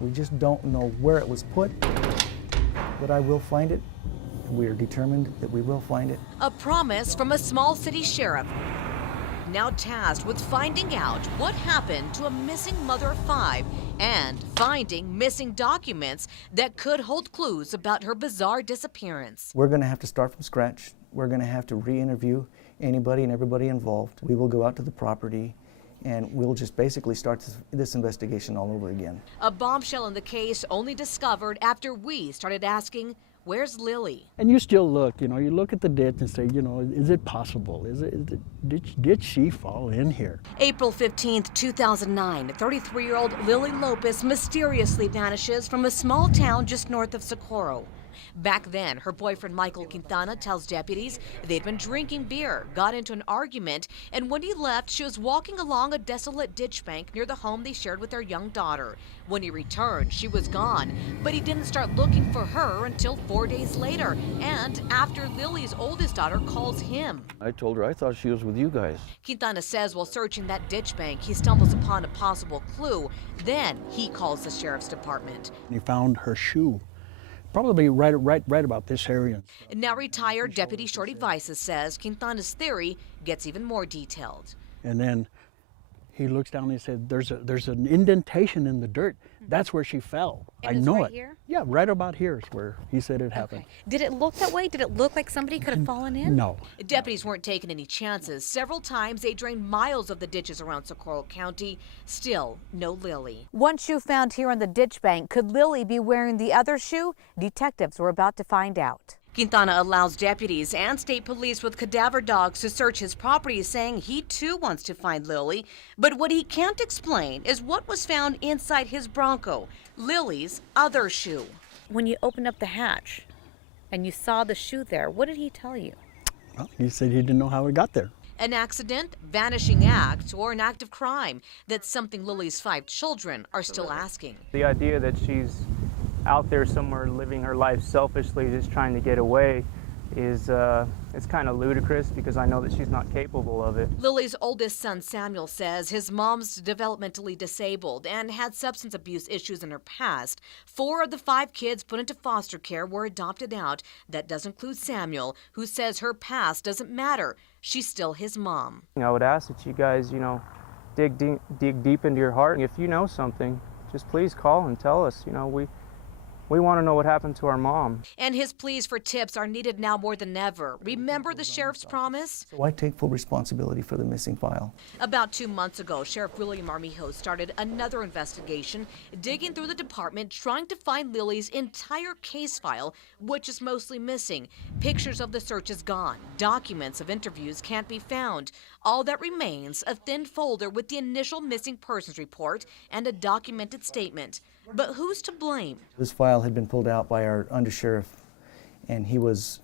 We just don't know where it was put, but I will find it. We are determined that we will find it. A promise from a small city sheriff, now tasked with finding out what happened to a missing mother of 5 and finding missing documents that could hold clues about her bizarre disappearance. We're going to have to start from scratch. We're going to have to re-interview anybody and everybody involved. We will go out to the property and we'll just basically start this investigation all over again. A bombshell in the case only discovered after we started asking, where's Lilly? And you still look, you look at the ditch and say, is it possible? Did she fall in here? April 15th, 2009, 33-year-old Lilly Lopez mysteriously vanishes from a small town just north of Socorro. Back then, her boyfriend Michael Quintana tells deputies they'd been drinking beer, got into an argument, and when he left, she was walking along a desolate ditch bank near the home they shared with their young daughter. When he returned, she was gone, but he didn't start looking for her until 4 days later, and after Lilly's oldest daughter calls him. I told her I thought she was with you guys. Quintana says while searching that ditch bank, he stumbles upon a possible clue. Then he calls the sheriff's department. He found her shoe. Probably right about this area. Now retired Deputy Shorty Vices says Quintana's theory gets even more detailed. And then he looks down and he said, there's an indentation in the dirt. That's where she fell. And I know right it. Here? Yeah, right about here is where he said it happened. Okay. Did it look that way? Did it look like somebody could have fallen in? No. Deputies weren't taking any chances. Several times they drained miles of the ditches around Socorro County. Still, no Lilly. One shoe found here on the ditch bank. Could Lilly be wearing the other shoe? Detectives were about to find out. Quintana allows deputies and state police with cadaver dogs to search his property, saying he too wants to find Lilly. But what he can't explain is what was found inside his Bronco, Lilly's other shoe. When you opened up the hatch and you saw the shoe there, what did he tell you? Well, he said he didn't know how it got there. An accident, vanishing act, or an act of crime? That's something Lilly's 5 children are still asking. The idea that she's out there somewhere living her life selfishly, just trying to get away, is it's kind of ludicrous because I know that she's not capable of it. Lilly's oldest son Samuel says his mom's developmentally disabled and had substance abuse issues in her past. 4 of the 5 kids put into foster care were adopted out. That does include Samuel, who says her past doesn't matter. She's still his mom. I would ask that you guys, dig deep into your heart. If you know something, just please call and tell us. We want to know what happened to our mom. And his pleas for tips are needed now more than ever. Remember the sheriff's promise? So I take full responsibility for the missing file. About 2 months ago, Sheriff William Armijo started another investigation, digging through the department, trying to find Lilly's entire case file, which is mostly missing. Pictures of the search is gone. Documents of interviews can't be found. All that remains, a thin folder with the initial missing persons report and a documented statement. But who's to blame? This file had been pulled out by our undersheriff, and he was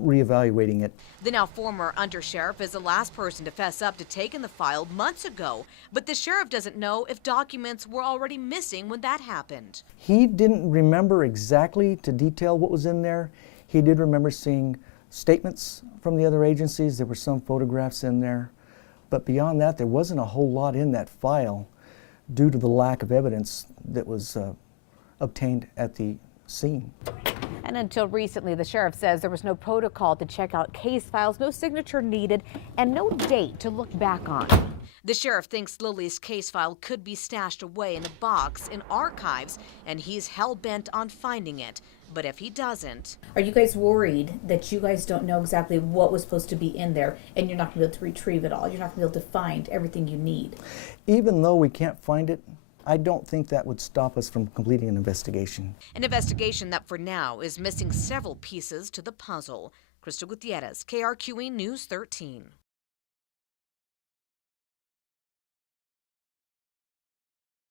reevaluating it. The now former undersheriff is the last person to fess up to taking the file months ago, but the sheriff doesn't know if documents were already missing when that happened. He didn't remember exactly to detail what was in there. He did remember seeing statements from the other agencies. There were some photographs in there, but beyond that, there wasn't a whole lot in that file due to the lack of evidence that was obtained at the scene. And until recently, the sheriff says there was no protocol to check out case files, no signature needed, and no date to look back on. The sheriff thinks Lilly's case file could be stashed away in a box in archives, and he's hell-bent on finding it. But if he doesn't... Are you guys worried that you guys don't know exactly what was supposed to be in there and you're not going to be able to retrieve it all? You're not going to be able to find everything you need? Even though we can't find it, I don't think that would stop us from completing an investigation. An investigation that for now is missing several pieces to the puzzle. Crystal Gutierrez, KRQE News 13.